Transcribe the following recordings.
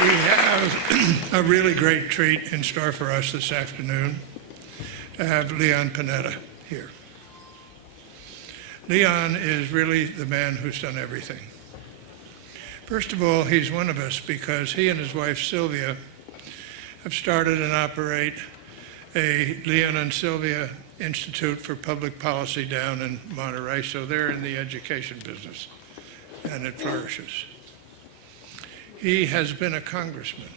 We have a really great treat in store for us this afternoon. I have Leon Panetta here. Leon is really the man who's done everything. First of all, he's one of us because he and his wife Sylvia have started and operate a Leon and Sylvia Institute for Public Policy down in Monterey, so they're in the education business, and it flourishes. He has been a congressman,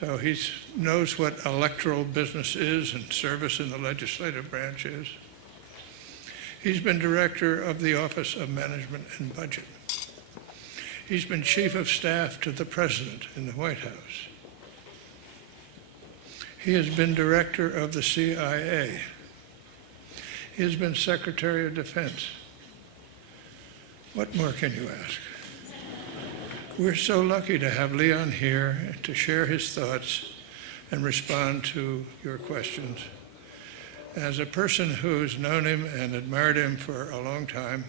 so he knows what electoral business is and service in the legislative branch is. He's been director of the Office of Management and Budget. He's been chief of staff to the president in the White House. He has been director of the CIA. He has been Secretary of Defense. What more can you ask? We're so lucky to have Leon here to share his thoughts and respond to your questions. As a person who's known him and admired him for a long time,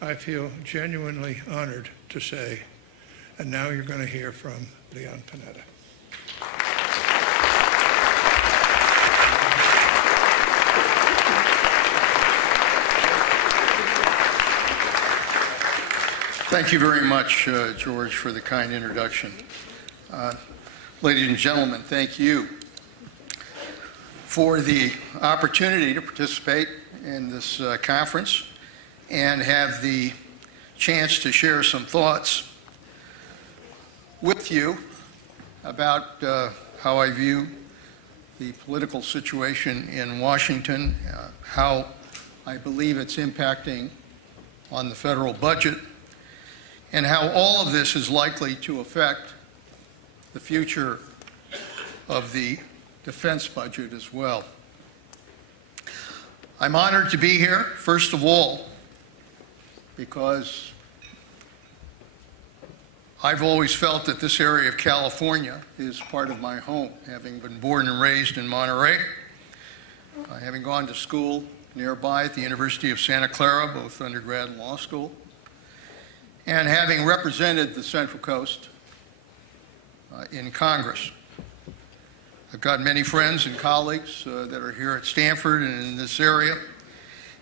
I feel genuinely honored to say, and now you're going to hear from Leon Panetta. Thank you very much, George, for the kind introduction. Ladies and gentlemen, thank you for the opportunity to participate in this conference and have the chance to share some thoughts with you about how I view the political situation in Washington, how I believe it's impacting on the federal budget, and how all of this is likely to affect the future of the defense budget as well. I'm honored to be here, first of all, because I've always felt that this area of California is part of my home, having been born and raised in Monterey, having gone to school nearby at the University of Santa Clara, both undergrad and law school, and having represented the Central Coast in Congress. I've got many friends and colleagues that are here at Stanford and in this area.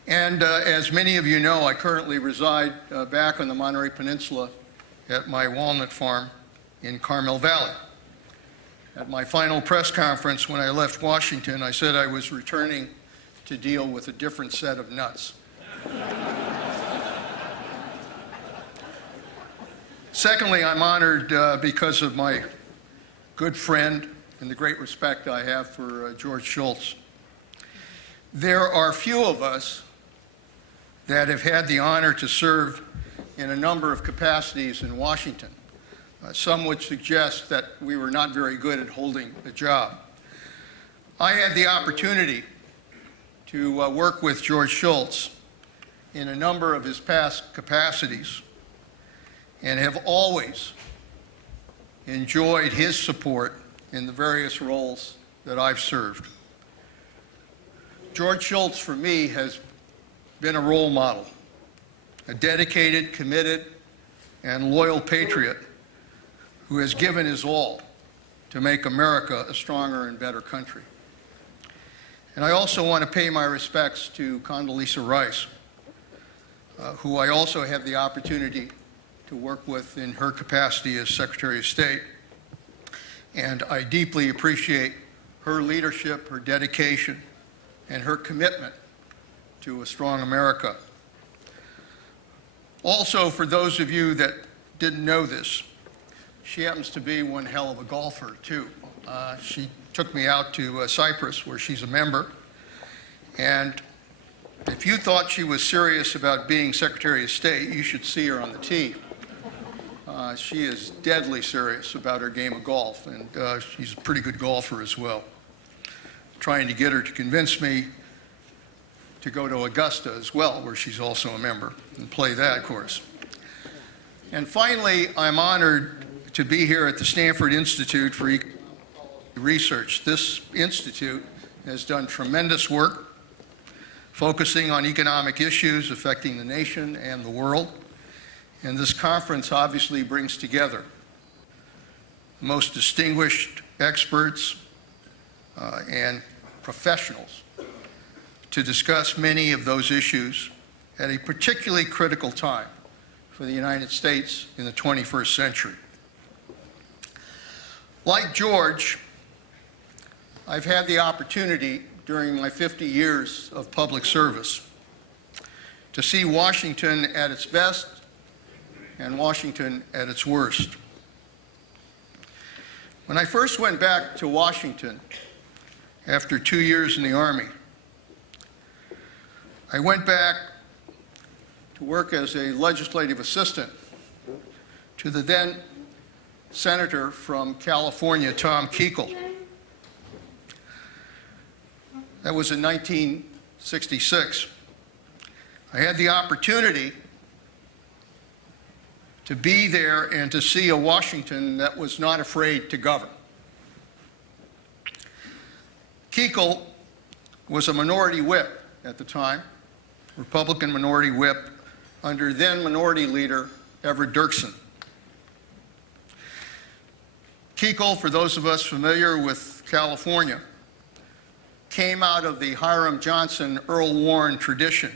And as many of you know, I currently reside back on the Monterey Peninsula at my walnut farm in Carmel Valley. At my final press conference when I left Washington, I said I was returning to deal with a different set of nuts. Secondly, I'm honored because of my good friend and the great respect I have for George Shultz. There are few of us that have had the honor to serve in a number of capacities in Washington. Some would suggest that we were not very good at holding a job. I had the opportunity to work with George Shultz in a number of his past capacities, and have always enjoyed his support in the various roles that I've served. George Shultz, for me, has been a role model, a dedicated, committed, and loyal patriot who has given his all to make America a stronger and better country. And I also want to pay my respects to Condoleezza Rice, who I also have the opportunity to work with in her capacity as Secretary of State. And I deeply appreciate her leadership, her dedication, and her commitment to a strong America. Also, for those of you that didn't know this, she happens to be one hell of a golfer, too. She took me out to Cyprus, where she's a member. And if you thought she was serious about being Secretary of State, you should see her on the tee. She is deadly serious about her game of golf, and she's a pretty good golfer as well. Trying to get her to convince me to go to Augusta as well, where she's also a member, and play that course. And finally, I'm honored to be here at the Stanford Institute for Economic Research. This institute has done tremendous work focusing on economic issues affecting the nation and the world. And this conference obviously brings together the most distinguished experts and professionals to discuss many of those issues at a particularly critical time for the United States in the 21st century. Like George, I've had the opportunity during my 50 years of public service to see Washington at its best and Washington at its worst. When I first went back to Washington after 2 years in the Army, I went back to work as a legislative assistant to the then Senator from California, Tom Kuechel. That was in 1966. I had the opportunity to be there and to see a Washington that was not afraid to govern. Kuechel was a minority whip at the time, Republican minority whip, under then Minority Leader Everett Dirksen. Kuechel, for those of us familiar with California, came out of the Hiram Johnson, Earl Warren tradition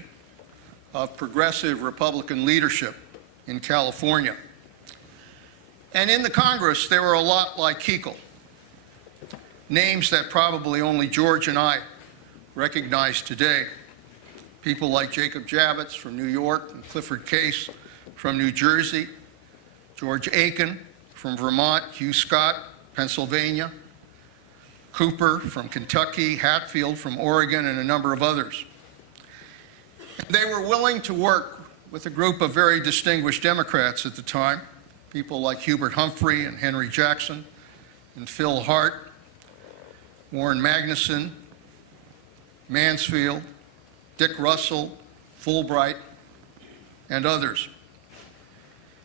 of progressive Republican leadership in California. And in the Congress, there were a lot like Kuechel, names that probably only George and I recognize today. People like Jacob Javits from New York and Clifford Case from New Jersey, George Aiken from Vermont, Hugh Scott, Pennsylvania, Cooper from Kentucky, Hatfield from Oregon, and a number of others. They were willing to work with a group of very distinguished Democrats at the time, people like Hubert Humphrey and Henry Jackson and Phil Hart, Warren Magnuson, Mansfield, Dick Russell, Fulbright, and others.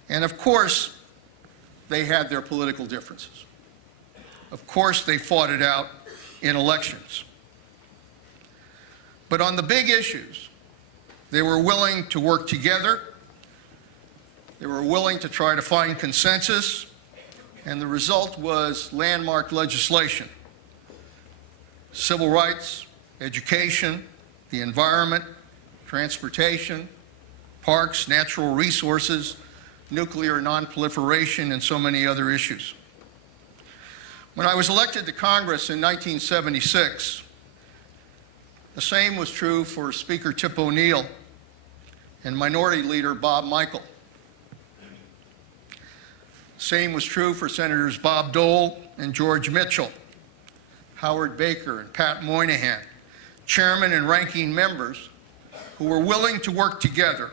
And of course, they had their political differences. Of course, they fought it out in elections. But on the big issues, they were willing to work together. They were willing to try to find consensus, and the result was landmark legislation. Civil rights, education, the environment, transportation, parks, natural resources, nuclear nonproliferation, and so many other issues. When I was elected to Congress in 1976, the same was true for Speaker Tip O'Neill and Minority Leader Bob Michel. Same was true for Senators Bob Dole and George Mitchell, Howard Baker and Pat Moynihan, chairmen and ranking members who were willing to work together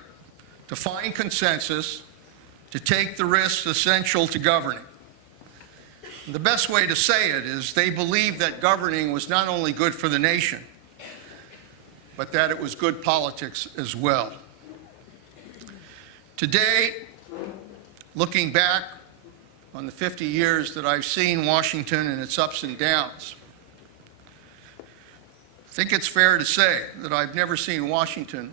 to find consensus, to take the risks essential to governing. The best way to say it is they believed that governing was not only good for the nation, but that it was good politics as well. Today, looking back on the 50 years that I've seen Washington and its ups and downs, I think it's fair to say that I've never seen Washington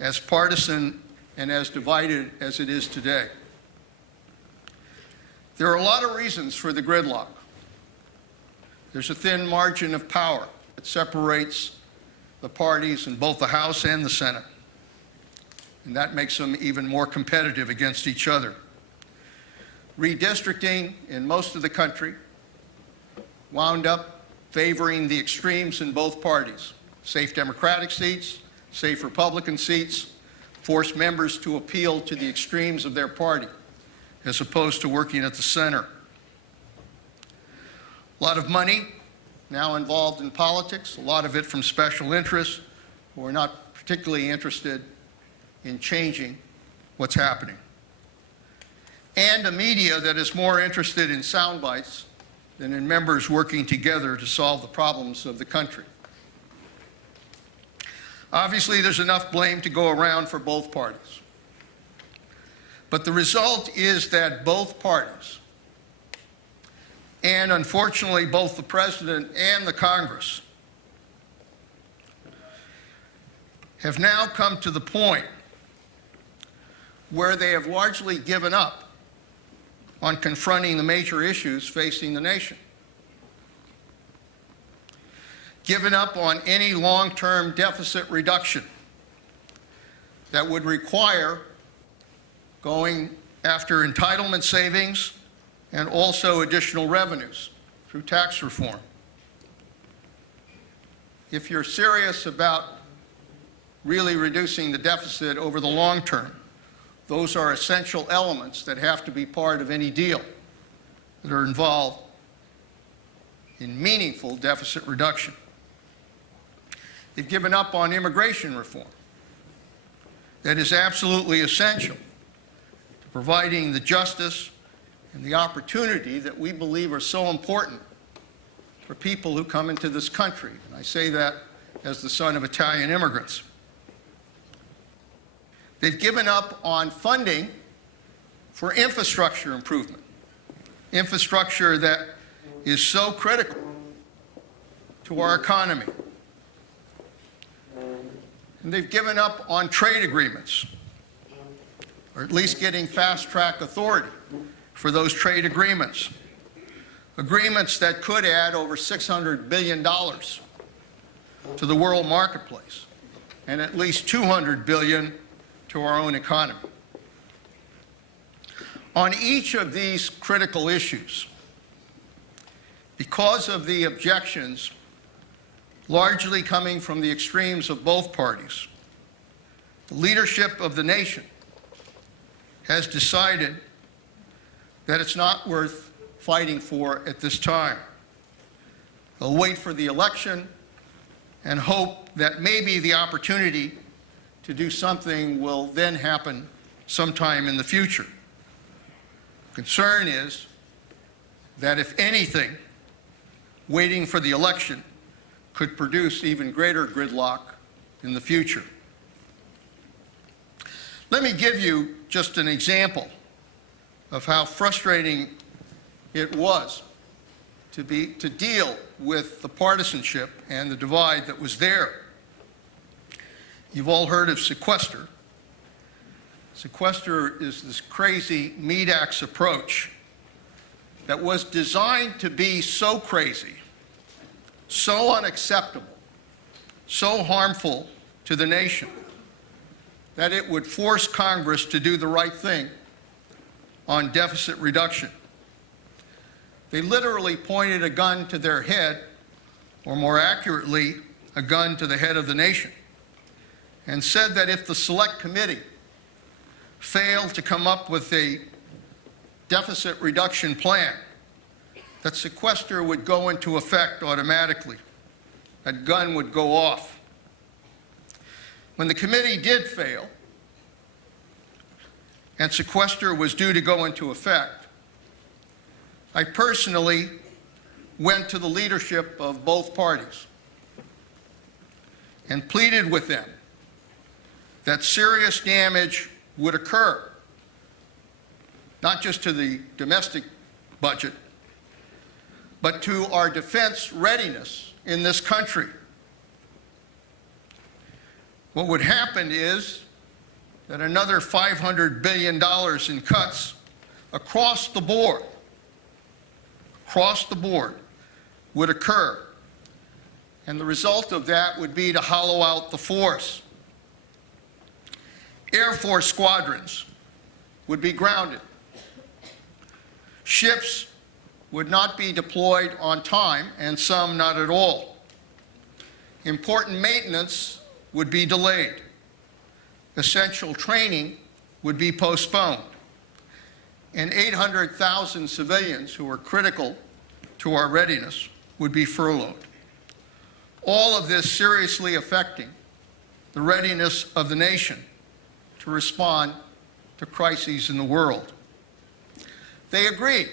as partisan and as divided as it is today. There are a lot of reasons for the gridlock. There's a thin margin of power that separates the parties in both the House and the Senate, and that makes them even more competitive against each other. Redistricting in most of the country wound up favoring the extremes in both parties. Safe Democratic seats, safe Republican seats, forced members to appeal to the extremes of their party, as opposed to working at the center. A lot of money now involved in politics, a lot of it from special interests who are not particularly interested in changing what's happening. And a media that is more interested in sound bites than in members working together to solve the problems of the country. Obviously, there's enough blame to go around for both parties. But the result is that both parties, and unfortunately both the President and the Congress, have now come to the point where they have largely given up on confronting the major issues facing the nation. Given up on any long-term deficit reduction that would require going after entitlement savings and also additional revenues through tax reform. If you're serious about really reducing the deficit over the long term, those are essential elements that have to be part of any deal that are involved in meaningful deficit reduction. They've given up on immigration reform that is absolutely essential to providing the justice and the opportunity that we believe are so important for people who come into this country. And I say that as the son of Italian immigrants. They've given up on funding for infrastructure improvement, infrastructure that is so critical to our economy. And they've given up on trade agreements, or at least getting fast-track authority for those trade agreements, agreements that could add over $600 billion to the world marketplace and at least $200 billion to our own economy. On each of these critical issues, because of the objections largely coming from the extremes of both parties, the leadership of the nation has decided that it's not worth fighting for at this time. They'll wait for the election and hope that maybe the opportunity to do something will then happen sometime in the future. Concern is that if anything, waiting for the election could produce even greater gridlock in the future. Let me give you just an example of how frustrating it was to deal with the partisanship and the divide that was there. You've all heard of sequester. Sequester is this crazy meat axe approach that was designed to be so crazy, so unacceptable, so harmful to the nation, that it would force Congress to do the right thing on deficit reduction. They literally pointed a gun to their head, or more accurately, a gun to the head of the nation, and said that if the Select Committee failed to come up with a deficit reduction plan, that sequester would go into effect automatically. That gun would go off. When the committee did fail, and sequester was due to go into effect, I personally went to the leadership of both parties and pleaded with them that serious damage would occur, not just to the domestic budget, but to our defense readiness in this country. What would happen is that another $500 billion in cuts across the board would occur. And the result of that would be to hollow out the force. Air Force squadrons would be grounded. Ships would not be deployed on time, and some not at all. Important maintenance would be delayed. Essential training would be postponed. And 800,000 civilians who are critical to our readiness would be furloughed. All of this seriously affecting the readiness of the nation to respond to crises in the world. They agreed.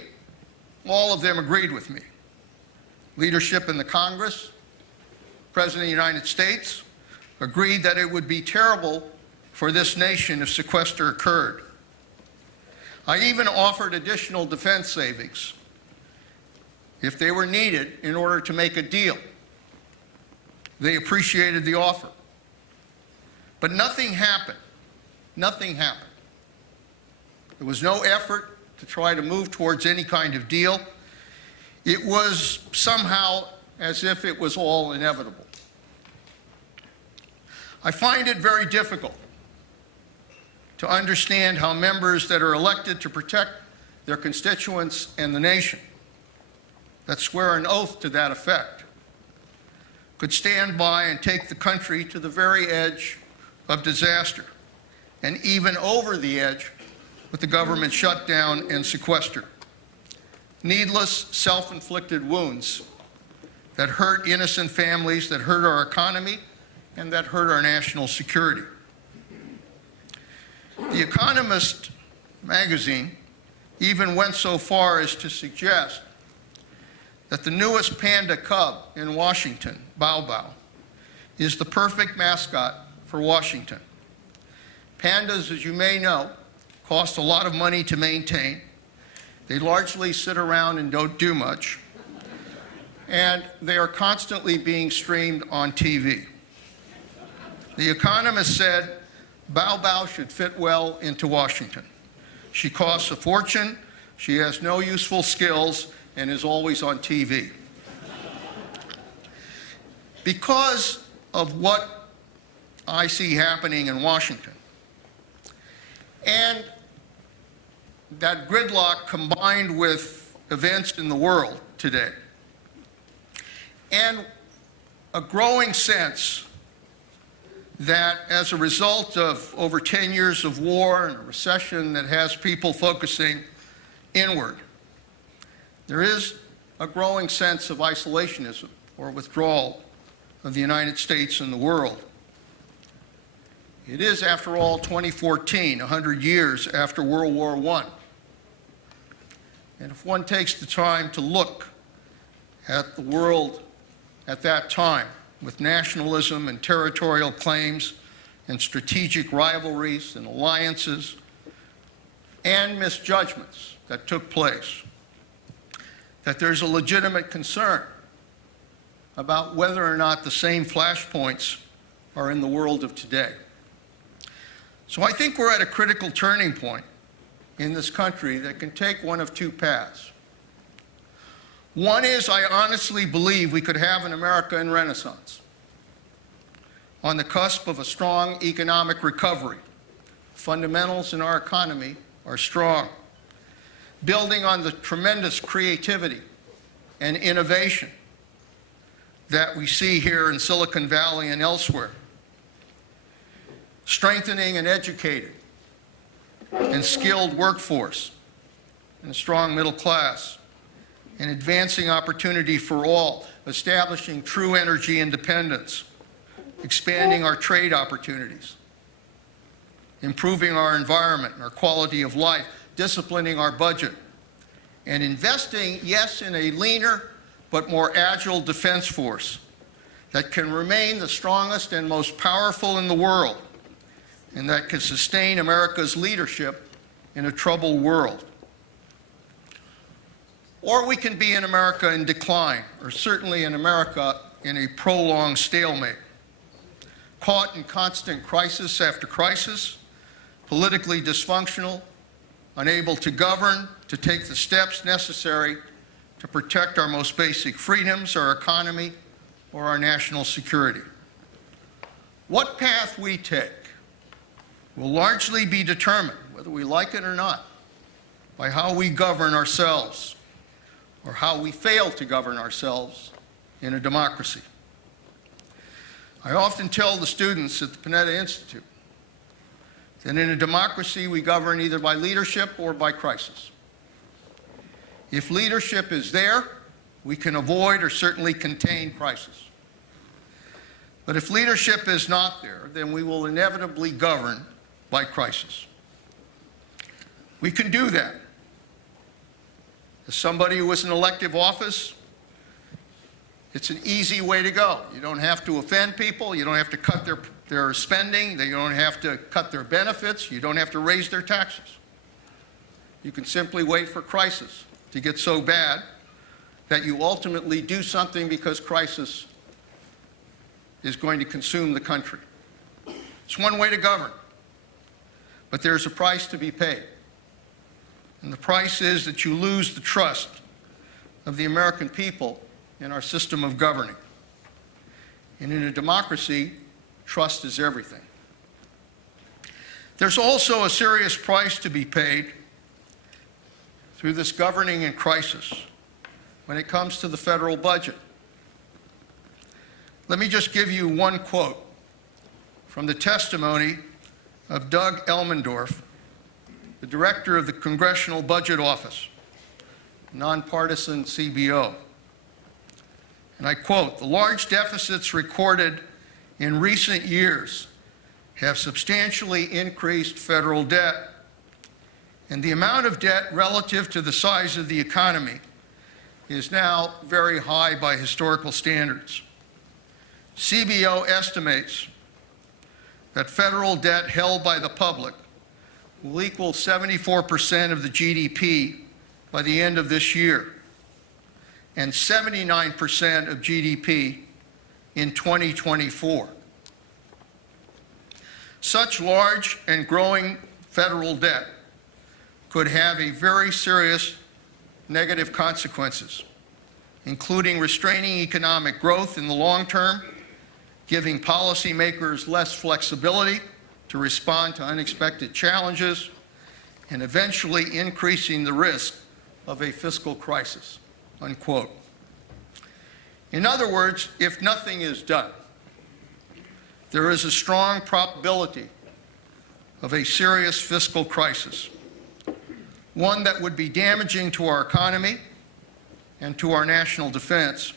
All of them agreed with me. Leadership in the Congress, President of the United States, agreed that it would be terrible for this nation if sequester occurred. I even offered additional defense savings if they were needed in order to make a deal. They appreciated the offer. But nothing happened. Nothing happened. There was no effort to try to move towards any kind of deal. It was somehow as if it was all inevitable. I find it very difficult to understand how members that are elected to protect their constituents and the nation, that swear an oath to that effect, could stand by and take the country to the very edge of disaster, and even over the edge with the government shutdown and sequester. Needless, self-inflicted wounds that hurt innocent families, that hurt our economy, and that hurt our national security. The Economist magazine even went so far as to suggest that the newest panda cub in Washington, Bow Bow, is the perfect mascot for Washington. Pandas, as you may know, cost a lot of money to maintain. They largely sit around and don't do much. And they are constantly being streamed on TV. The Economist said Bow Bow should fit well into Washington. She costs a fortune, she has no useful skills, and is always on TV. Because of what I see happening in Washington, and that gridlock combined with events in the world today, and a growing sense that as a result of over 10 years of war and a recession that has people focusing inward, there is a growing sense of isolationism or withdrawal of the United States and the world. It is, after all, 2014, 100 years after World War I. And if one takes the time to look at the world at that time, with nationalism and territorial claims and strategic rivalries and alliances and misjudgments that took place, that there's a legitimate concern about whether or not the same flashpoints are in the world of today. So I think we're at a critical turning point in this country that can take one of two paths. One is, I honestly believe we could have an America in Renaissance, on the cusp of a strong economic recovery. Fundamentals in our economy are strong, building on the tremendous creativity and innovation that we see here in Silicon Valley and elsewhere, strengthening an educated and skilled workforce and a strong middle class, and advancing opportunity for all, establishing true energy independence, expanding our trade opportunities, improving our environment and our quality of life, disciplining our budget, and investing, yes, in a leaner but more agile defense force that can remain the strongest and most powerful in the world, and that can sustain America's leadership in a troubled world. Or we can be an America in decline, or certainly an America in a prolonged stalemate, caught in constant crisis after crisis, politically dysfunctional, unable to govern, to take the steps necessary to protect our most basic freedoms, our economy, or our national security. What path we take will largely be determined, whether we like it or not, by how we govern ourselves, or how we fail to govern ourselves in a democracy. I often tell the students at the Panetta Institute that in a democracy we govern either by leadership or by crisis. If leadership is there, we can avoid or certainly contain crisis. But if leadership is not there, then we will inevitably govern by crisis. We can do that. As somebody who was in elective office, it's an easy way to go. You don't have to offend people. You don't have to cut their spending. You don't have to cut their benefits. You don't have to raise their taxes. You can simply wait for crisis to get so bad that you ultimately do something because crisis is going to consume the country. It's one way to govern, but there's a price to be paid. And the price is that you lose the trust of the American people in our system of governing. And in a democracy, trust is everything. There's also a serious price to be paid through this governing in crisis when it comes to the federal budget. Let me just give you one quote from the testimony of Doug Elmendorf, the director of the Congressional Budget Office, nonpartisan CBO. And I quote, "The large deficits recorded in recent years have substantially increased federal debt, and the amount of debt relative to the size of the economy is now very high by historical standards. CBO estimates that federal debt held by the public will equal 74% of the GDP by the end of this year, and 79% of GDP in 2024. Such large and growing federal debt could have a very serious negative consequences, including restraining economic growth in the long term, giving policymakers less flexibility to respond to unexpected challenges, and eventually increasing the risk of a fiscal crisis," unquote. In other words, if nothing is done, there is a strong probability of a serious fiscal crisis, one that would be damaging to our economy and to our national defense.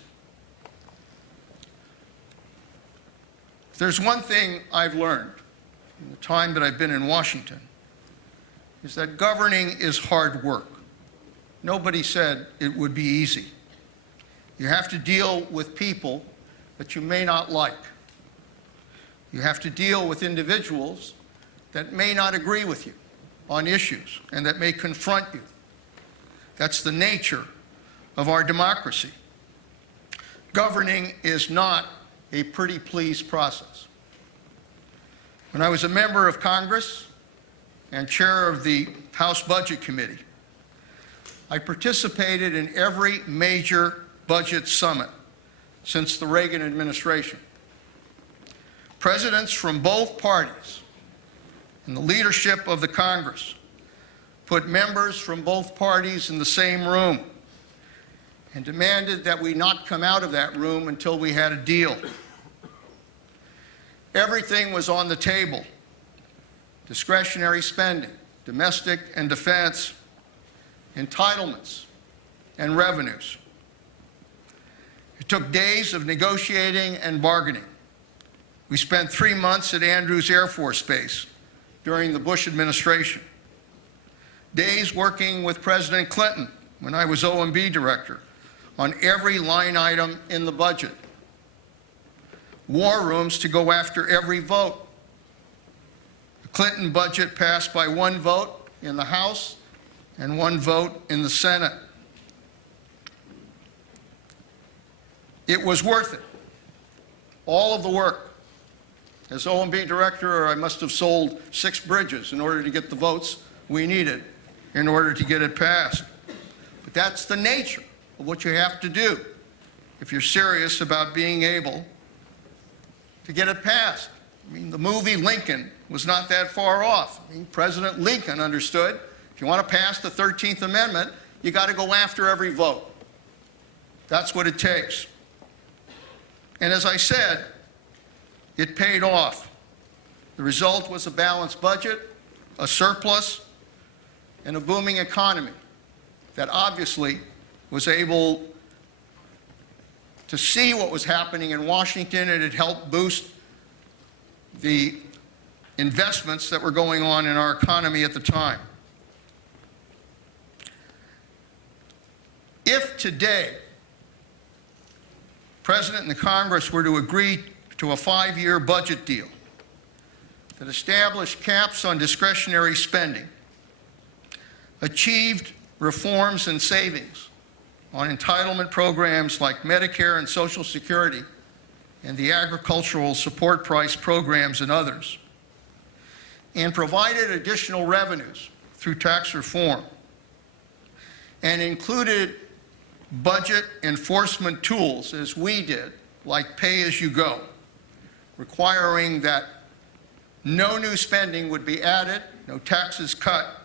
If there's one thing I've learned in the time that I've been in Washington, is that governing is hard work. Nobody said it would be easy. You have to deal with people that you may not like. You have to deal with individuals that may not agree with you on issues and that may confront you. That's the nature of our democracy. Governing is not a pretty please process. When I was a member of Congress and chair of the House Budget Committee, I participated in every major budget summit since the Reagan administration. Presidents from both parties and the leadership of the Congress put members from both parties in the same room and demanded that we not come out of that room until we had a deal. Everything was on the table: discretionary spending, domestic and defense, entitlements, and revenues. It took days of negotiating and bargaining. We spent 3 months at Andrews Air Force Base during the Bush administration, days working with President Clinton when I was OMB director on every line item in the budget, war rooms to go after every vote. The Clinton budget passed by 1 vote in the House and 1 vote in the Senate. It was worth it. All of the work. As OMB director, I must have sold 6 bridges in order to get the votes we needed in order to get it passed. But that's the nature of what you have to do if you're serious about being able to get it passed. I mean, the movie Lincoln was not that far off. I mean, President Lincoln understood if you want to pass the 13th Amendment, you got to go after every vote. That's what it takes. And as I said, it paid off. The result was a balanced budget, a surplus, and a booming economy that obviously was able to see what was happening in Washington, and it helped boost the investments that were going on in our economy at the time. If today President and the Congress were to agree to a 5-year budget deal that established caps on discretionary spending, achieved reforms and savings on entitlement programs like Medicare and Social Security and the agricultural support price programs and others, and provided additional revenues through tax reform, and included budget enforcement tools, as we did, like pay-as-you-go, requiring that no new spending would be added, no taxes cut,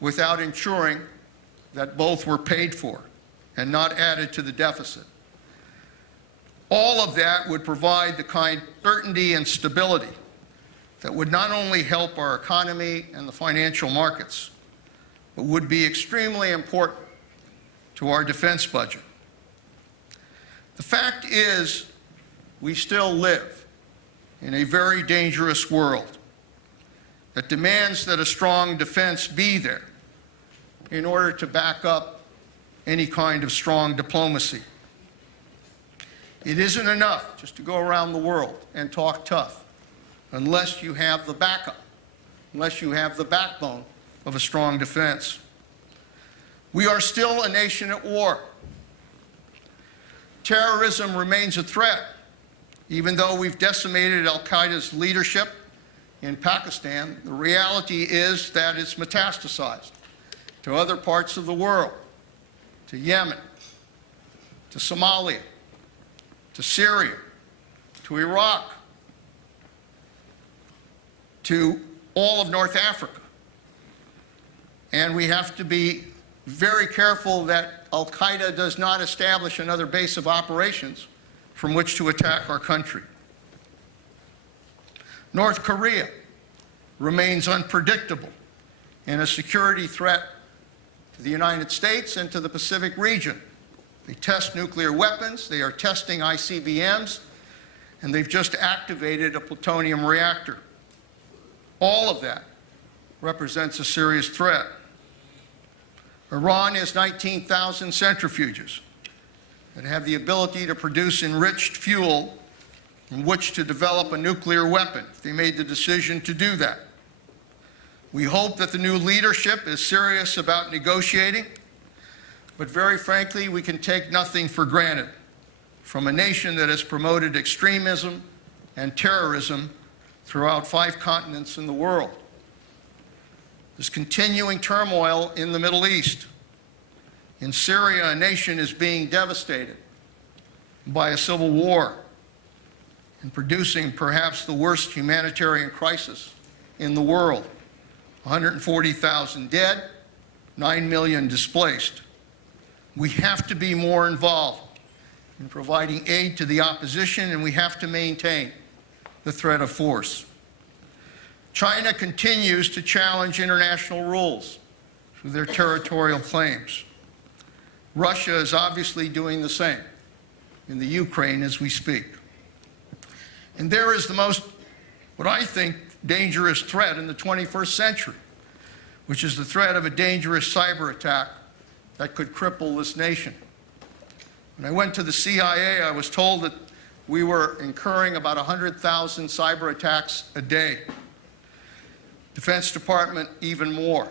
without ensuring that both were paid for and not added to the deficit. All of that would provide the kind of certainty and stability that would not only help our economy and the financial markets, but would be extremely important to our defense budget. The fact is, we still live in a very dangerous world that demands that a strong defense be there in order to back up any kind of strong diplomacy. It isn't enough just to go around the world and talk tough unless you have the backup, unless you have the backbone of a strong defense. We are still a nation at war. Terrorism remains a threat, even though we've decimated al-Qaeda's leadership in Pakistan. The reality is that it's metastasized to other parts of the world, to Yemen, to Somalia, to Syria, to Iraq, to all of North Africa. And we have to be very careful that al-Qaeda does not establish another base of operations from which to attack our country. North Korea remains unpredictable and a security threat to the United States and to the Pacific region. They test nuclear weapons, they are testing ICBMs, and they've just activated a plutonium reactor. All of that represents a serious threat. Iran has 19,000 centrifuges that have the ability to produce enriched fuel in which to develop a nuclear weapon if they made the decision to do that. We hope that the new leadership is serious about negotiating, but very frankly, we can take nothing for granted from a nation that has promoted extremism and terrorism throughout 5 continents in the world. There's continuing turmoil in the Middle East. In Syria, a nation is being devastated by a civil war and producing perhaps the worst humanitarian crisis in the world. 140,000 dead, 9 million displaced. We have to be more involved in providing aid to the opposition, and we have to maintain the threat of force. China continues to challenge international rules through their territorial claims. Russia is obviously doing the same in the Ukraine as we speak. And there is the most, what I think, dangerous threat in the 21st century, which is the threat of a dangerous cyber attack that could cripple this nation. When I went to the CIA, I was told that we were incurring about 100,000 cyber attacks a day. Defense Department, even more.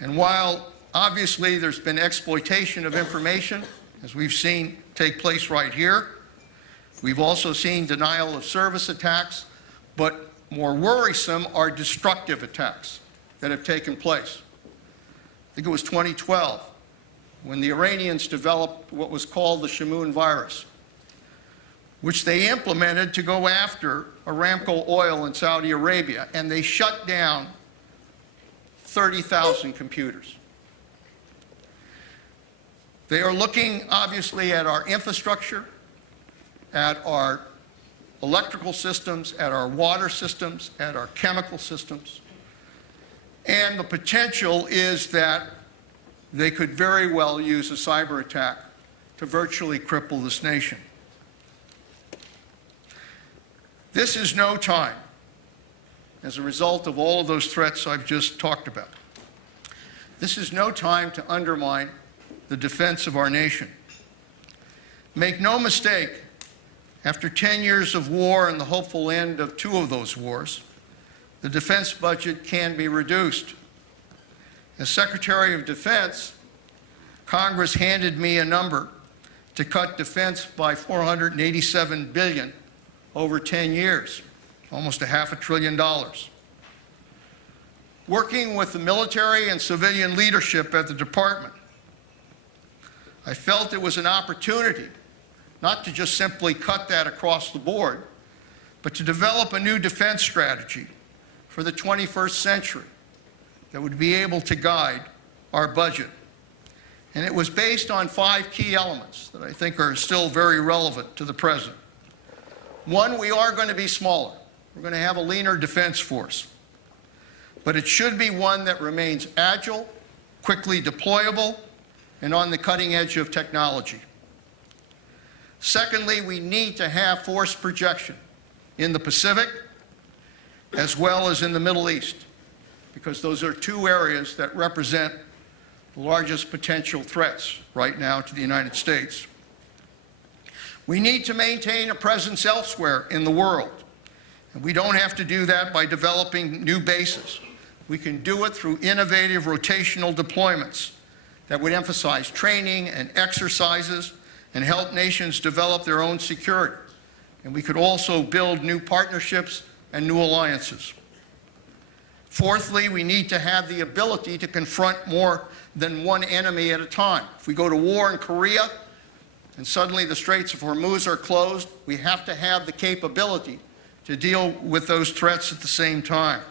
And while obviously there's been exploitation of information, as we've seen take place right here, we've also seen denial of service attacks, but more worrisome are destructive attacks that have taken place. I think it was 2012 when the Iranians developed what was called the Shamoon virus, which they implemented to go after Aramco oil in Saudi Arabia, and they shut down 30,000 computers. They are looking, obviously, at our infrastructure, at our electrical systems, at our water systems, at our chemical systems. And the potential is that they could very well use a cyber attack to virtually cripple this nation. This is no time, as a result of all of those threats I've just talked about. This is no time to undermine the defense of our nation. Make no mistake, after 10 years of war and the hopeful end of 2 of those wars, the defense budget can be reduced. As Secretary of Defense, Congress handed me a number to cut defense by $487 billion over 10 years, almost $500 billion. Working with the military and civilian leadership at the department, I felt it was an opportunity not to just simply cut that across the board, but to develop a new defense strategy for the 21st century that would be able to guide our budget. And it was based on 5 key elements that I think are still very relevant to the present. One, we are going to be smaller. We're going to have a leaner defense force. But it should be one that remains agile, quickly deployable, and on the cutting edge of technology. Secondly, we need to have force projection in the Pacific as well as in the Middle East, because those are 2 areas that represent the largest potential threats right now to the United States. We need to maintain a presence elsewhere in the world, and we don't have to do that by developing new bases. We can do it through innovative rotational deployments that would emphasize training and exercises and help nations develop their own security. And we could also build new partnerships and new alliances. Fourthly, we need to have the ability to confront more than one enemy at a time. If we go to war in Korea and suddenly the Straits of Hormuz are closed, we have to have the capability to deal with those threats at the same time.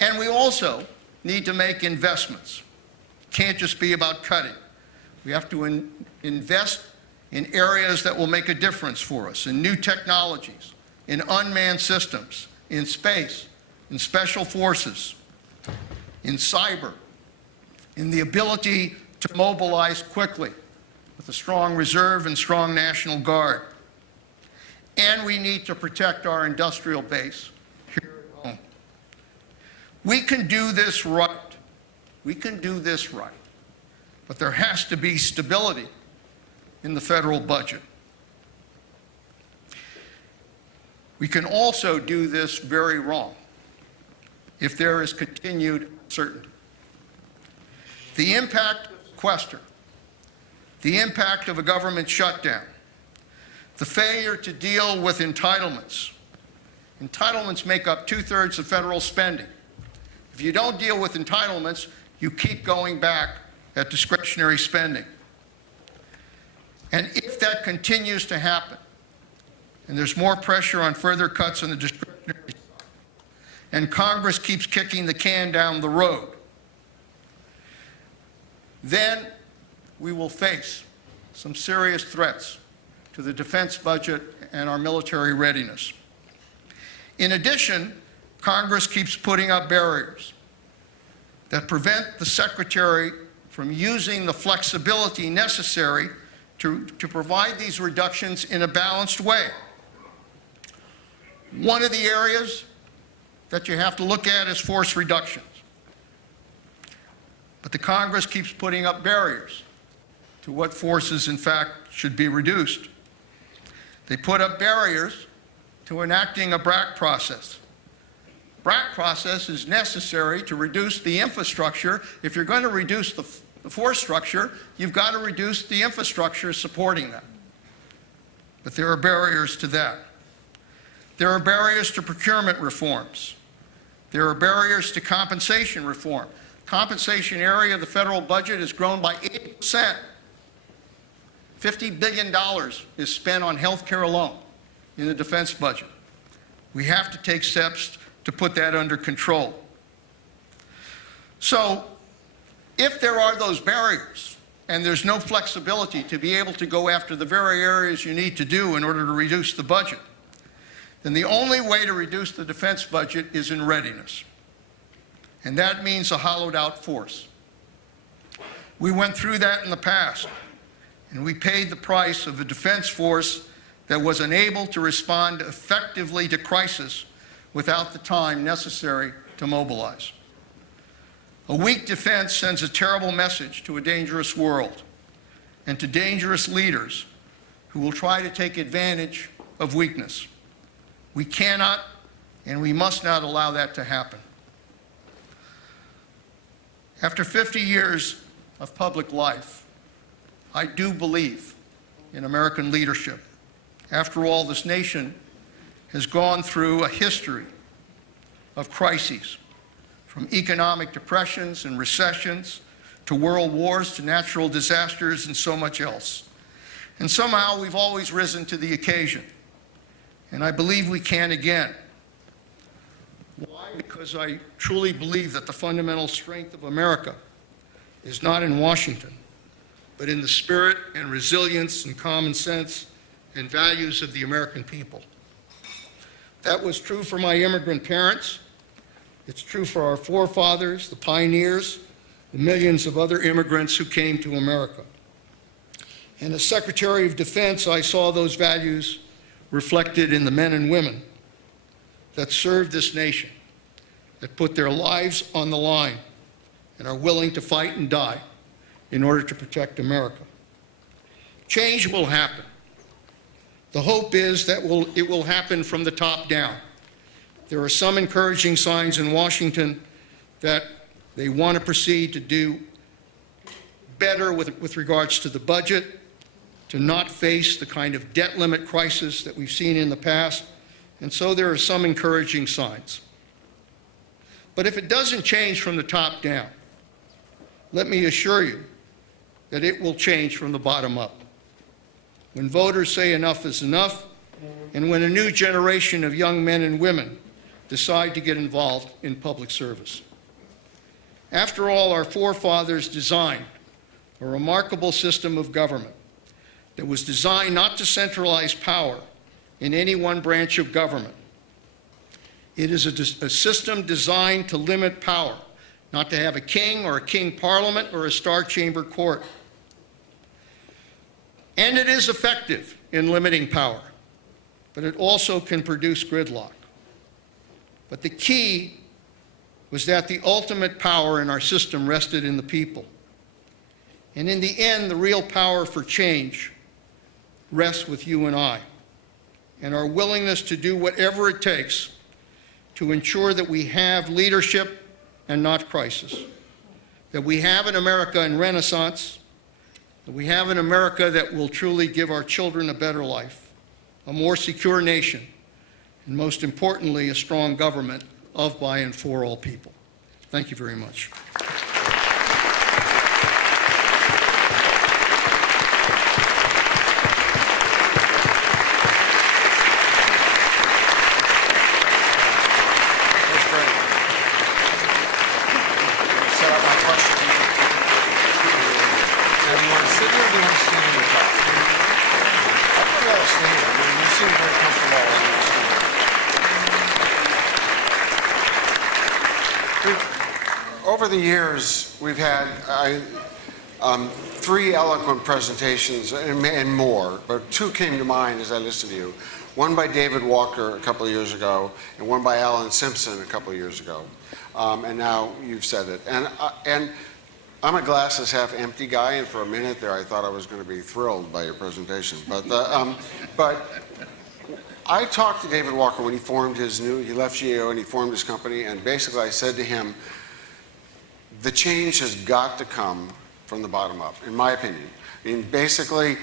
And we also need to make investments. It can't just be about cutting. We have to invest in areas that will make a difference for us, in new technologies, in unmanned systems, in space, in special forces, in cyber, in the ability to mobilize quickly with a strong reserve and strong National Guard. And we need to protect our industrial base here at home. We can do this right. We can do this right. But there has to be stability in the federal budget. We can also do this very wrong if there is continued uncertainty. The impact of sequester, the impact of a government shutdown, the failure to deal with entitlements. Entitlements make up 2/3 of federal spending. If you don't deal with entitlements, you keep going back at discretionary spending. And if that continues to happen, and there's more pressure on further cuts on the discretionary side, and Congress keeps kicking the can down the road, then we will face some serious threats to the defense budget and our military readiness. In addition, Congress keeps putting up barriers that prevent the Secretary from using the flexibility necessary to provide these reductions in a balanced way. One of the areas that you have to look at is force reductions. But the Congress keeps putting up barriers to what forces, in fact, should be reduced. They put up barriers to enacting a BRAC process. BRAC process is necessary to reduce the infrastructure. If you're going to reduce the force structure, you've got to reduce the infrastructure supporting that. But there are barriers to that. There are barriers to procurement reforms. There are barriers to compensation reform. Compensation area of the federal budget has grown by 80%. $50 billion is spent on health care alone in the defense budget. We have to take steps to put that under control. So, if there are those barriers and there's no flexibility to be able to go after the very areas you need to do in order to reduce the budget, then the only way to reduce the defense budget is in readiness. And that means a hollowed out force. We went through that in the past, and we paid the price of a defense force that was unable to respond effectively to crisis without the time necessary to mobilize. A weak defense sends a terrible message to a dangerous world and to dangerous leaders who will try to take advantage of weakness. We cannot and we must not allow that to happen. After 50 years of public life, I do believe in American leadership. After all, this nation has gone through a history of crises, from economic depressions and recessions to to world wars, to natural disasters, and so much else. And somehow we've always risen to the occasion. And I believe we can again. Why? Because I truly believe that the fundamental strength of America is not in Washington, but in the spirit and resilience and common sense and values of the American people. That was true for my immigrant parents. It's true for our forefathers, the pioneers, the millions of other immigrants who came to America. And as Secretary of Defense, I saw those values reflected in the men and women that served this nation, that put their lives on the line and are willing to fight and die in order to protect America. Change will happen. The hope is that it will happen from the top down. There are some encouraging signs in Washington that they want to proceed to do better with regards to the budget, to not face the kind of debt limit crisis that we've seen in the past, and so there are some encouraging signs. But if it doesn't change from the top down, let me assure you that it will change from the bottom up. When voters say enough is enough, and when a new generation of young men and women decide to get involved in public service. After all, our forefathers designed a remarkable system of government that was designed not to centralize power in any one branch of government. It is a system designed to limit power, not to have a king or a king parliament or a star chamber court. And it is effective in limiting power, but it also can produce gridlock. But the key was that the ultimate power in our system rested in the people. And in the end, the real power for change rests with you and I, and our willingness to do whatever it takes to ensure that we have leadership and not crisis, that we have an America in Renaissance, that we have an America that will truly give our children a better life, a more secure nation, and most importantly, a strong government of, by, and for all people. Thank you very much. Over the years, we've had three eloquent presentations and more, but two came to mind as I listened to you. One by David Walker a couple of years ago, and one by Alan Simpson a couple of years ago. And now you've said it. And I'm a glasses half empty guy, and for a minute there I thought I was going to be thrilled by your presentation. But I talked to David Walker when he formed he left GAO and he formed his company, and basically I said to him, the change has got to come from the bottom up, in my opinion. I mean, basically,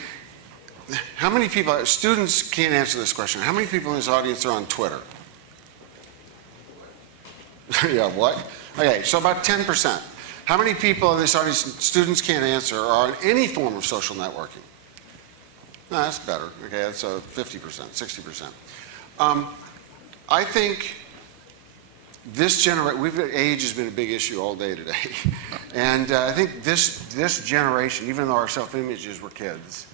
how many people, students can't answer this question, how many people in this audience are on Twitter? Yeah, what? Okay, so about 10%. How many people in this audience, students can't answer, are on any form of social networking? No, that's better. Okay, that's 50%, 60%. I think this generation, age has been a big issue all day today. And I think this generation, even though our self-images were kids,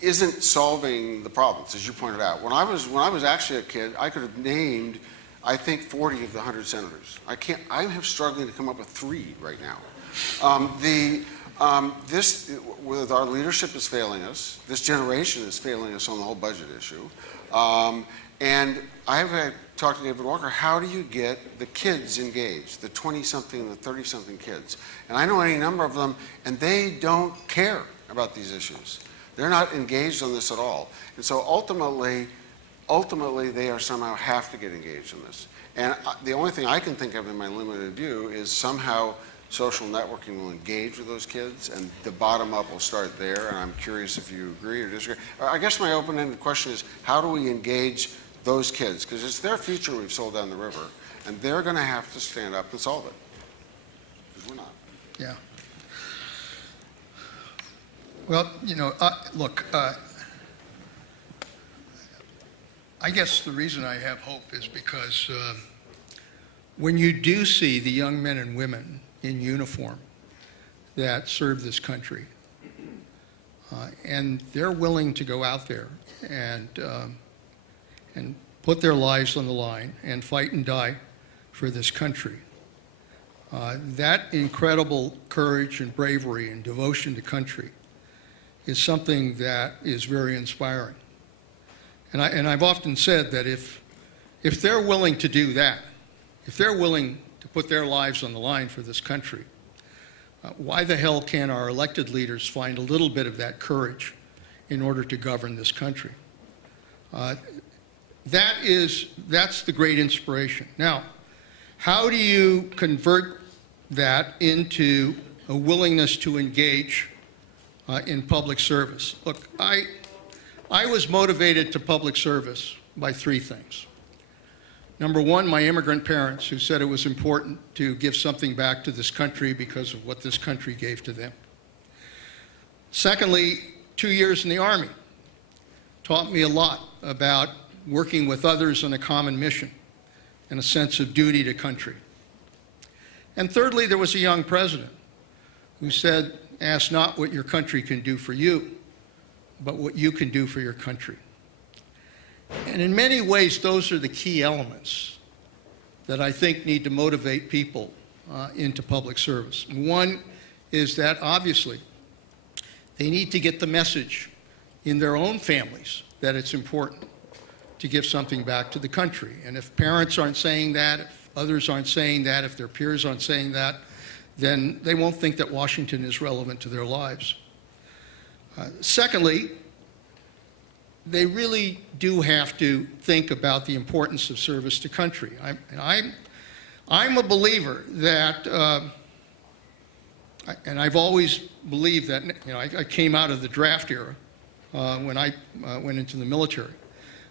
isn't solving the problems, as you pointed out. When I was actually a kid, I could have named, I think, 40 of the 100 senators. I'm struggling to come up with 3 right now. With our leadership is failing us. This generation is failing us on the whole budget issue. And I've talked to David Walker, how do you get the kids engaged, the 20-something and the 30-something kids? And I know any number of them, and they don't care about these issues. They're not engaged on this at all. And so ultimately they are somehow have to get engaged in this. And the only thing I can think of in my limited view is somehow social networking will engage with those kids, and the bottom up will start there. And I'm curious if you agree or disagree. I guess my open-ended question is, how do we engage those kids? Because it's their future we've sold down the river, and they're going to have to stand up and solve it, because we're not. Yeah. Well, look, I guess the reason I have hope is because when you do see the young men and women in uniform that serve this country, and they're willing to go out there and put their lives on the line and fight and die for this country, that incredible courage and bravery and devotion to country is something that is very inspiring. And I've often said that if they're willing to do that, if they're willing to put their lives on the line for this country, why the hell can't our elected leaders find a little bit of that courage in order to govern this country? That's the great inspiration. Now, how do you convert that into a willingness to engage in public service? Look, I was motivated to public service by three things. Number one, my immigrant parents, who said it was important to give something back to this country because of what this country gave to them. Secondly, 2 years in the Army taught me a lot about working with others on a common mission and a sense of duty to country. And thirdly, there was a young president who said, ask not what your country can do for you, but what you can do for your country. And in many ways, those are the key elements that I think need to motivate people into public service. One is that, obviously, they need to get the message in their own families that it's important to give something back to the country. And if parents aren't saying that, if others aren't saying that, if their peers aren't saying that, then they won't think that Washington is relevant to their lives. Secondly, they really do have to think about the importance of service to country. I'm a believer that, and I've always believed that, I came out of the draft era when I went into the military.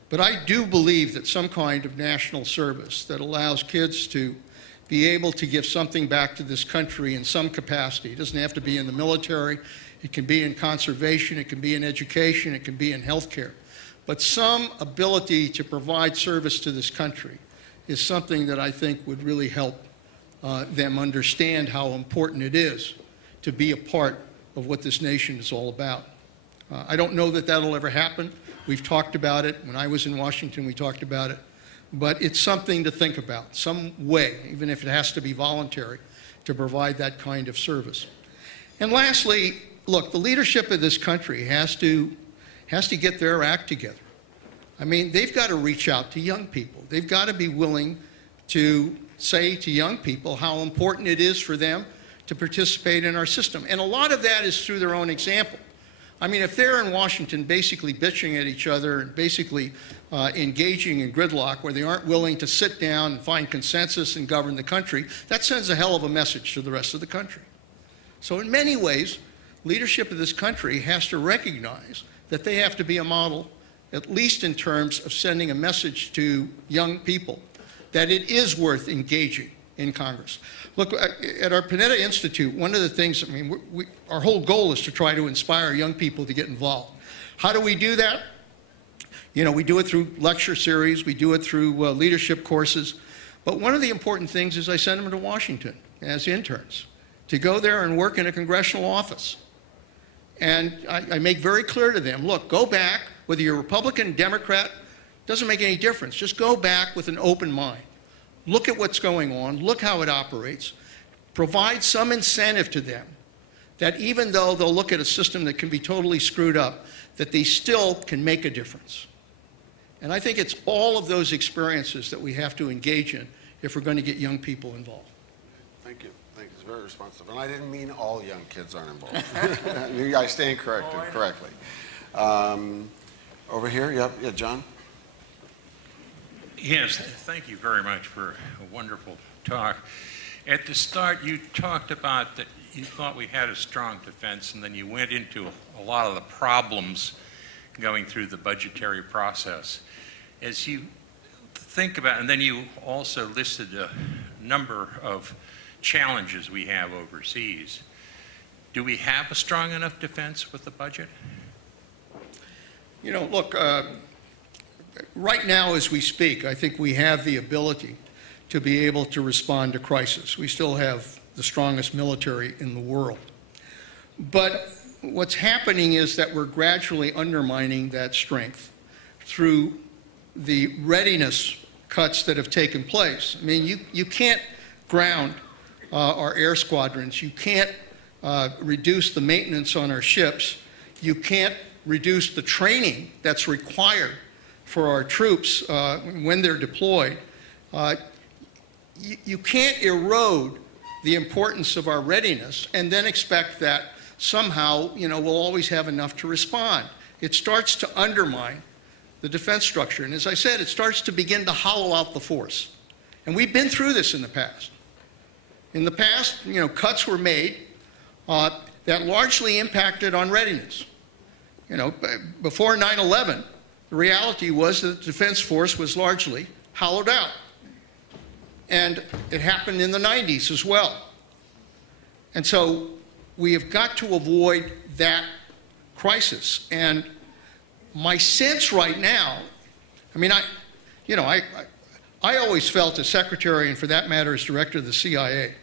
But I do believe that some kind of national service that allows kids to be able to give something back to this country in some capacity. It doesn't have to be in the military. It can be in conservation. It can be in education. It can be in healthcare. But some ability to provide service to this country is something that I think would really help them understand how important it is to be a part of what this nation is all about. I don't know that that'll ever happen. We've talked about it. When I was in Washington, we talked about it. But it's something to think about, some way, even if it has to be voluntary, to provide that kind of service. And lastly, look, the leadership of this country has to get their act together. I mean, they've got to reach out to young people. They've got to be willing to say to young people how important it is for them to participate in our system. And a lot of that is through their own example. I mean, if they're in Washington basically bitching at each other and basically engaging in gridlock where they aren't willing to sit down and find consensus and govern the country, that sends a hell of a message to the rest of the country. So in many ways, leadership of this country has to recognize that they have to be a model, at least in terms of sending a message to young people that it is worth engaging in Congress. Look, at our Panetta Institute, one of the things, I mean, our whole goal is to try to inspire young people to get involved. How do we do that? You know, we do it through lecture series, we do it through leadership courses, but one of the important things is I send them to Washington as interns to go there and work in a congressional office. And I make very clear to them, look, go back, whether you're Republican, Democrat, doesn't make any difference. Just go back with an open mind. Look at what's going on, look how it operates, provide some incentive to them that even though they'll look at a system that can be totally screwed up, that they still can make a difference. And I think it's all of those experiences that we have to engage in if we're going to get young people involved. Thank you. Thank you. It's very responsive. And I didn't mean all young kids aren't involved. You guys stand corrected correctly. Over here, yeah, John? Yes, thank you very much for a wonderful talk. At the start, you talked about that you thought we had a strong defense, and then you went into a lot of the problems going through the budgetary process. As you think about, and then you also listed a number of challenges we have overseas. Do we have a strong enough defense with the budget? You know, look, right now as we speak, I think we have the ability to be able to respond to crisis. We still have the strongest military in the world. But what's happening is that we're gradually undermining that strength through the readiness cuts that have taken place. I mean, you can't ground our air squadrons. You can't reduce the maintenance on our ships. You can't reduce the training that's required for our troops when they're deployed. You can't erode the importance of our readiness and then expect that somehow, you know, we'll always have enough to respond. It starts to undermine the defense structure. And as I said, it starts to begin to hollow out the force. And we've been through this in the past. In the past, you know, cuts were made that largely impacted on readiness. You know, before 9/11, the reality was that the defense force was largely hollowed out. And it happened in the 90s as well. And so we have got to avoid that crisis. And my sense right now, I mean, I always felt as secretary, and for that matter as director of the CIA,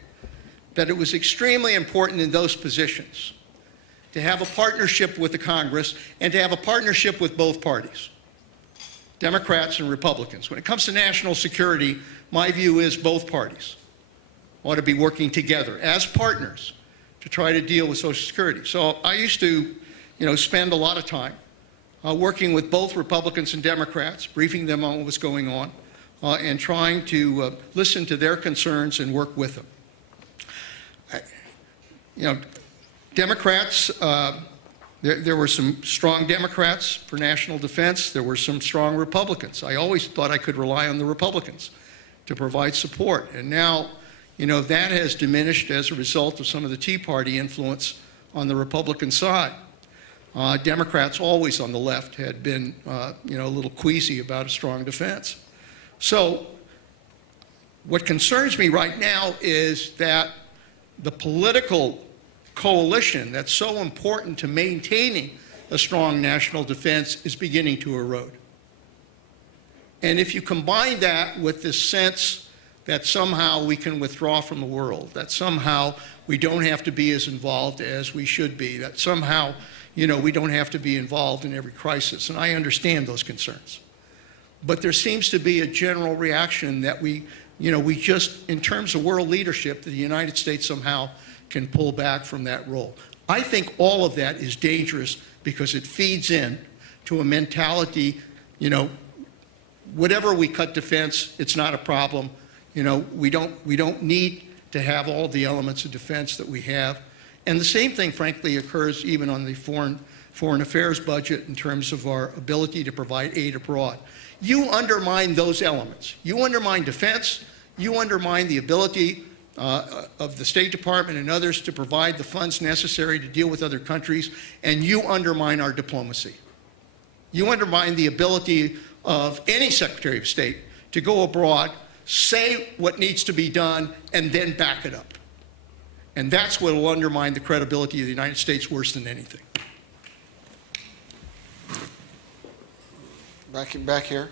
that it was extremely important in those positions to have a partnership with the Congress and to have a partnership with both parties, Democrats and Republicans. When it comes to national security, my view is both parties ought to be working together as partners to try to deal with Social Security. So I used to, you know, spend a lot of time working with both Republicans and Democrats, briefing them on what was going on, and trying to listen to their concerns and work with them. You know, Democrats, there were some strong Democrats for national defense. There were some strong Republicans. I always thought I could rely on the Republicans to provide support. And now, you know, that has diminished as a result of some of the Tea Party influence on the Republican side. Democrats always on the left had been, you know, a little queasy about a strong defense. So what concerns me right now is that the political coalition that's so important to maintaining a strong national defense is beginning to erode. And if you combine that with this sense that somehow we can withdraw from the world, that somehow we don't have to be as involved as we should be, that somehow, you know, we don't have to be involved in every crisis, and I understand those concerns. But there seems to be a general reaction that we just, in terms of world leadership, the United States somehow can pull back from that role. I think all of that is dangerous because it feeds in to a mentality, you know, whatever we cut defense, it's not a problem. You know, we don't need to have all the elements of defense that we have. And the same thing, frankly, occurs even on the foreign affairs budget in terms of our ability to provide aid abroad. You undermine those elements. You undermine defense. You undermine the ability of the State Department and others to provide the funds necessary to deal with other countries, and you undermine our diplomacy. You undermine the ability of any Secretary of State to go abroad, say what needs to be done, and then back it up. And that's what will undermine the credibility of the United States worse than anything. Back here.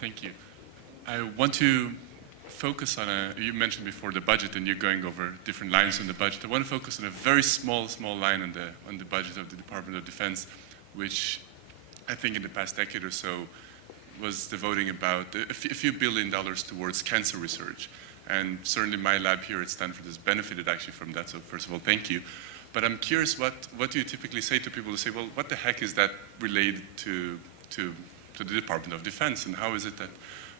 Thank you. I want to focus on you mentioned before the budget, and you're going over different lines on the budget. I want to focus on a very small line on the budget of the Department of Defense, which I think in the past decade or so was devoting about a few $1 billion towards cancer research. And certainly my lab here at Stanford has benefited actually from that. So first of all, thank you. But I'm curious, what do you typically say to people who say, well, what the heck is that related to the Department of Defense? And how is it that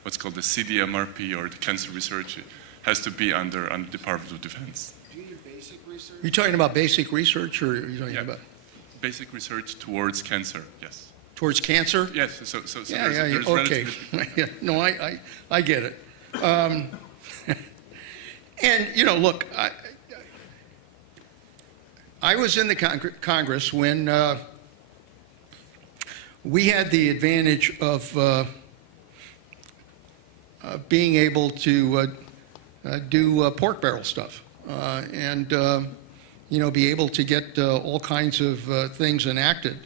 what's called the CDMRP or the cancer research has to be under the Department of Defense? Do you do basic research? You're talking about basic research, or are you talking about basic research towards cancer? Yes. Towards cancer? Yes. So there's okay. Yeah, no, I get it. And you know, look, I was in the Congress when we had the advantage of being able to do pork barrel stuff and be able to get all kinds of things enacted.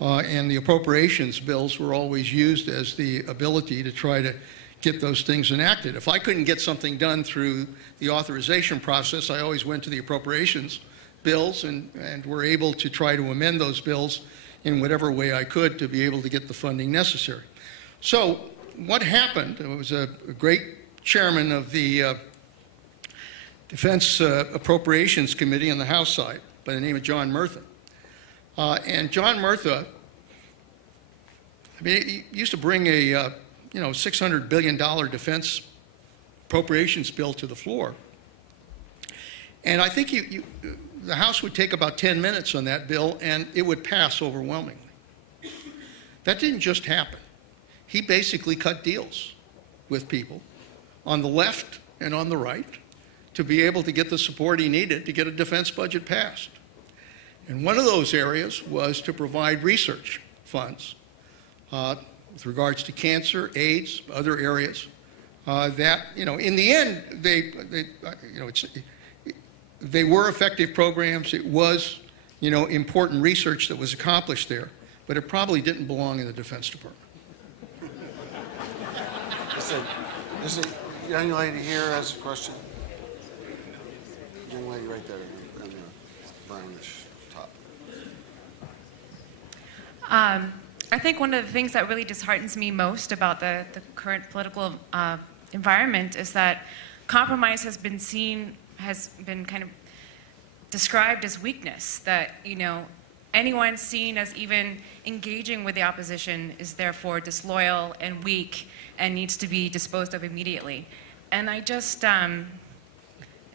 And the appropriations bills were always used as the ability to try to get those things enacted. If I couldn't get something done through the authorization process, I always went to the appropriations bills and were able to try to amend those bills in whatever way I could to be able to get the funding necessary. So what happened, it was a great chairman of the Defense Appropriations Committee on the House side by the name of John Murtha. And John Murtha, I mean, he used to bring a $600 billion defense appropriations bill to the floor. And I think the House would take about 10 minutes on that bill and it would pass overwhelmingly. That didn't just happen. He basically cut deals with people on the left and on the right to be able to get the support he needed to get a defense budget passed. And one of those areas was to provide research funds with regards to cancer, AIDS, other areas that, in the end, they were effective programs. It was, important research that was accomplished there, but it probably didn't belong in the Defense Department. There's a young lady here has a question. Young lady right there in the brownish top. I think one of the things that really disheartens me most about the current political environment is that compromise has been kind of described as weakness, that, anyone seen as even engaging with the opposition is therefore disloyal and weak and needs to be disposed of immediately. And I just,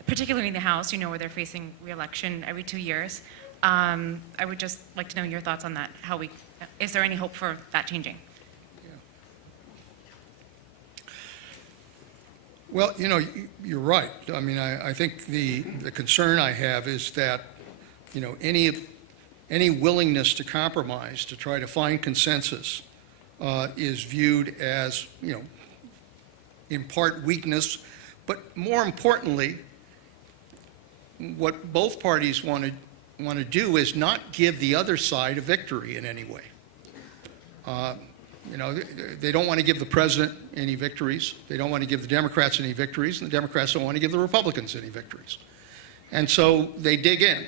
particularly in the House, where they're facing re-election every 2 years, I would just like to know your thoughts on that. Is there any hope for that changing? Well, you're right. I mean, I think the concern I have is that, any willingness to compromise, to try to find consensus, is viewed as, in part weakness, but more importantly, what both parties want to do is not give the other side a victory in any way. They don't want to give the president any victories. They don't want to give the Democrats any victories, and the Democrats don't want to give the Republicans any victories. And so they dig in.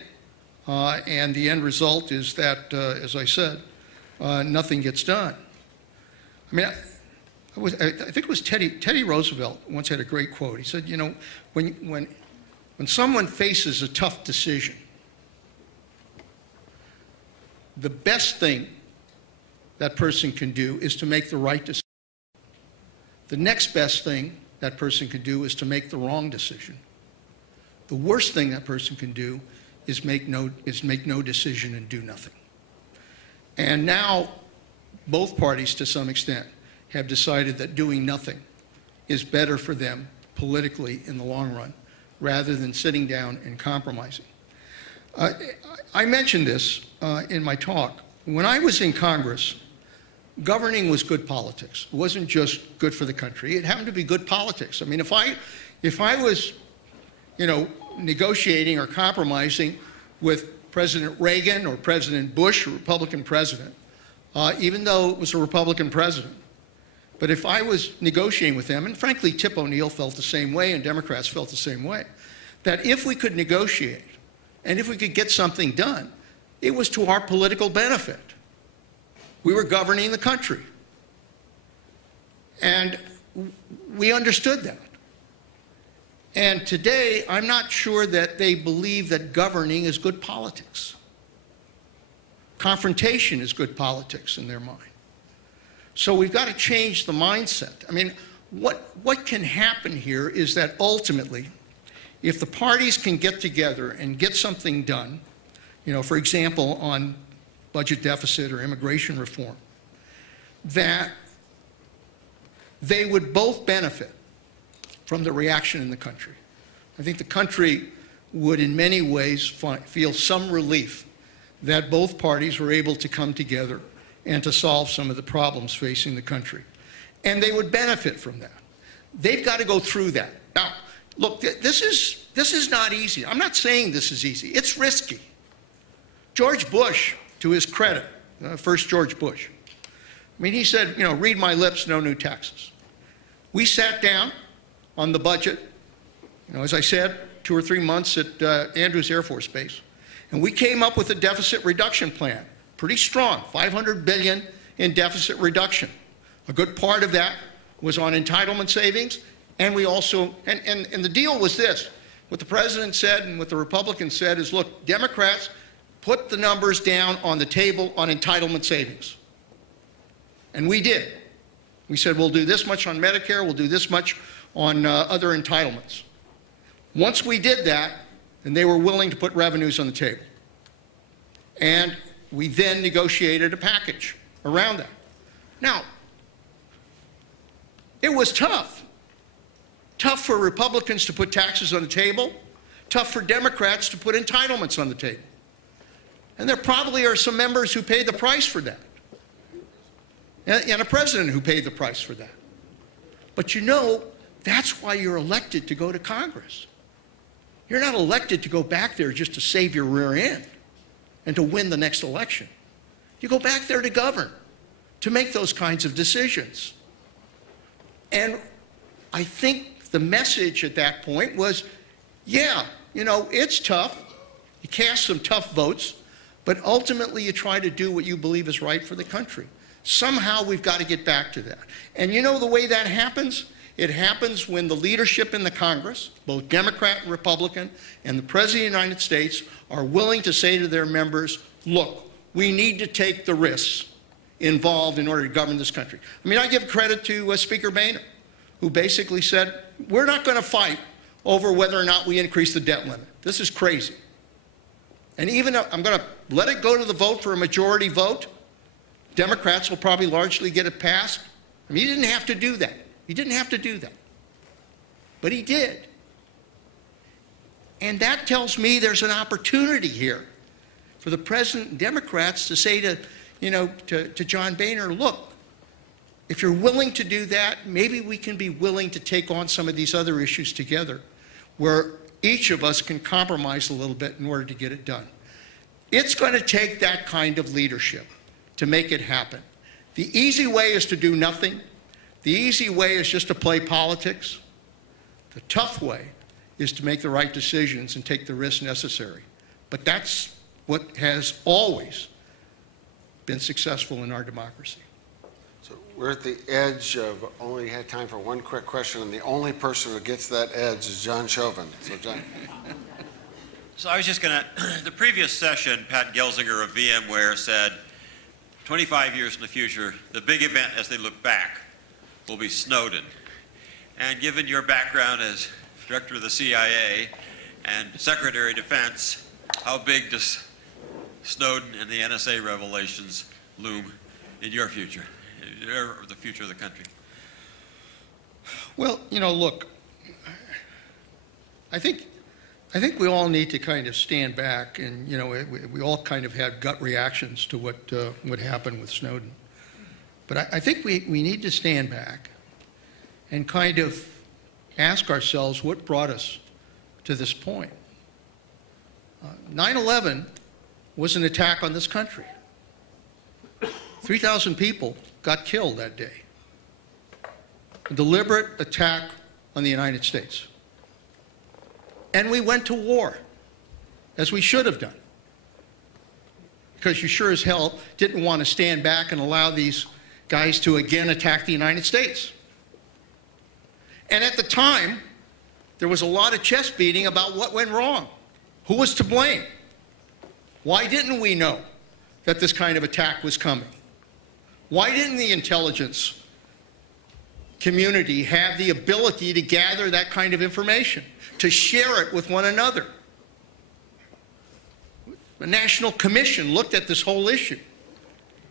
And the end result is that, as I said, nothing gets done. I mean, I think it was Teddy Roosevelt once had a great quote. He said, when someone faces a tough decision, the best thing that person can do is to make the right decision. The next best thing that person can do is to make the wrong decision. The worst thing that person can do is make no decision and do nothing. And now both parties, to some extent, have decided that doing nothing is better for them politically in the long run, rather than sitting down and compromising. I mentioned this in my talk. When I was in Congress, governing was good politics. It wasn't just good for the country. It happened to be good politics. I mean, if I was, negotiating or compromising with President Reagan or President Bush, a Republican president, even though it was a Republican president, but if I was negotiating with them, and frankly, Tip O'Neill felt the same way and Democrats felt the same way, that if we could negotiate and if we could get something done, it was to our political benefit. We were governing the country. And we understood that. And today, I'm not sure that they believe that governing is good politics. Confrontation is good politics in their mind. So we've got to change the mindset. I mean, what can happen here is that ultimately, if the parties can get together and get something done, for example, on budget deficit or immigration reform, that they would both benefit from the reaction in the country. I think the country would in many ways feel some relief that both parties were able to come together and to solve some of the problems facing the country. And they would benefit from that. They've got to go through that. Now, look, this is not easy. I'm not saying this is easy. It's risky. George Bush, to his credit, first George Bush, I mean, he said, you know, read my lips, no new taxes. We sat down on the budget, you know, as I said, 2 or 3 months at Andrews Air Force Base, and we came up with a deficit reduction plan, pretty strong, $500 billion in deficit reduction. A good part of that was on entitlement savings, and we also, and the deal was this, what the president said and what the Republicans said is, look, Democrats, put the numbers down on the table on entitlement savings. And we did. We said, we'll do this much on Medicare, we'll do this much on other entitlements. Once we did that, then they were willing to put revenues on the table. And we then negotiated a package around that. Now, it was tough. Tough for Republicans to put taxes on the table, tough for Democrats to put entitlements on the table. And there probably are some members who paid the price for that. And a president who paid the price for that. But you know, that's why you're elected to go to Congress. You're not elected to go back there just to save your rear end and to win the next election. You go back there to govern, to make those kinds of decisions. And I think the message at that point was, yeah, you know, it's tough. You cast some tough votes, but ultimately you try to do what you believe is right for the country. Somehow we've got to get back to that. And you know the way that happens? It happens when the leadership in the Congress, both Democrat and Republican, and the President of the United States are willing to say to their members, look, we need to take the risks involved in order to govern this country. I mean, I give credit to Speaker Boehner, who basically said, we're not going to fight over whether or not we increase the debt limit. This is crazy. And even though I'm going to let it go to the vote for a majority vote, Democrats will probably largely get it passed. I mean, he didn't have to do that. He didn't have to do that. But he did. And that tells me there's an opportunity here for the president and Democrats to say to, you know, to John Boehner, look, if you're willing to do that, maybe we can be willing to take on some of these other issues together where each of us can compromise a little bit in order to get it done. It's going to take that kind of leadership to make it happen. The easy way is to do nothing. The easy way is just to play politics. The tough way is to make the right decisions and take the risks necessary. But that's what has always been successful in our democracy. So we're at the edge of only had time for one quick question, and the only person who gets that edge is John Chauvin. So John. So I was just going to, the previous session, Pat Gelsinger of VMware said, 25 years in the future, the big event as they look back will be Snowden. And given your background as director of the CIA and Secretary of Defense, how big does Snowden and the NSA revelations loom in your future, or the future of the country? Well, you know, look, I think we all need to kind of stand back, and you know, we all kind of had gut reactions to what happened with Snowden. But I think we need to stand back and kind of ask ourselves what brought us to this point. 9/11 was an attack on this country. 3,000 people got killed that day. A deliberate attack on the United States. And we went to war, as we should have done. Because you sure as hell didn't want to stand back and allow these guys to again attack the United States. And at the time, there was a lot of chest beating about what went wrong. Who was to blame? Why didn't we know that this kind of attack was coming? Why didn't the intelligence community have the ability to gather that kind of information, to share it with one another? The National Commission looked at this whole issue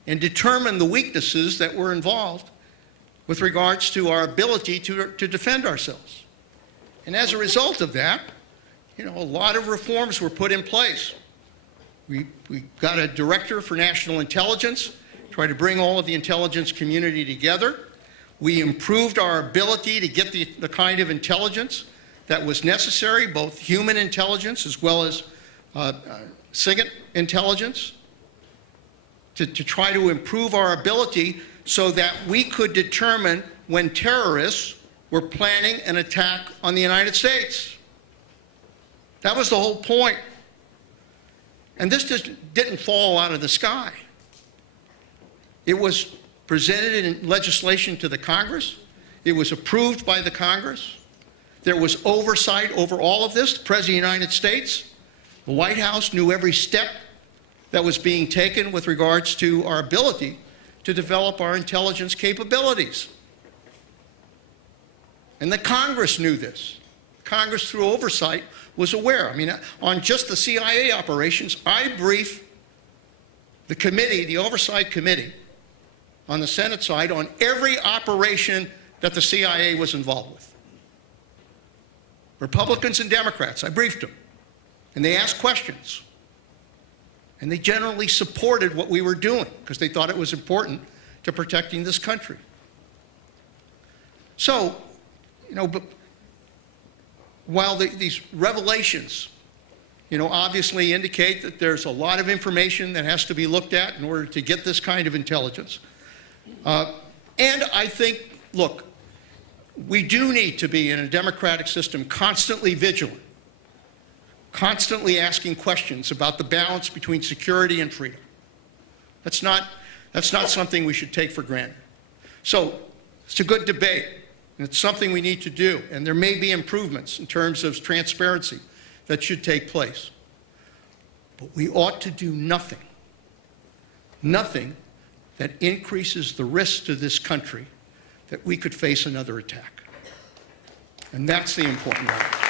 and determined the weaknesses that were involved with regards to our ability to defend ourselves. And as a result of that, you know, a lot of reforms were put in place. We got a director for national intelligence, tried to bring all of the intelligence community together. We improved our ability to get the kind of intelligence that was necessary, both human intelligence as well as SIGINT intelligence, to try to improve our ability so that we could determine when terrorists were planning an attack on the United States. That was the whole point. And this just didn't fall out of the sky. It was presented in legislation to the Congress. It was approved by the Congress. There was oversight over all of this. The President of the United States, the White House knew every step that was being taken with regards to our ability to develop our intelligence capabilities. And the Congress knew this. Congress, through oversight, was aware. I mean, on just the CIA operations, I briefed the committee, the Oversight Committee, on the Senate side, on every operation that the CIA was involved with. Republicans and Democrats, I briefed them. And they asked questions. And they generally supported what we were doing because they thought it was important to protecting this country. So, you know, but while these revelations, you know, obviously indicate that there's a lot of information that has to be looked at in order to get this kind of intelligence. And I think, look, we do need to be in a democratic system constantly vigilant, constantly asking questions about the balance between security and freedom. That's not something we should take for granted. So it's a good debate, and it's something we need to do, and there may be improvements in terms of transparency that should take place. But we ought to do nothing that increases the risk to this country that we could face another attack. And that's the important one.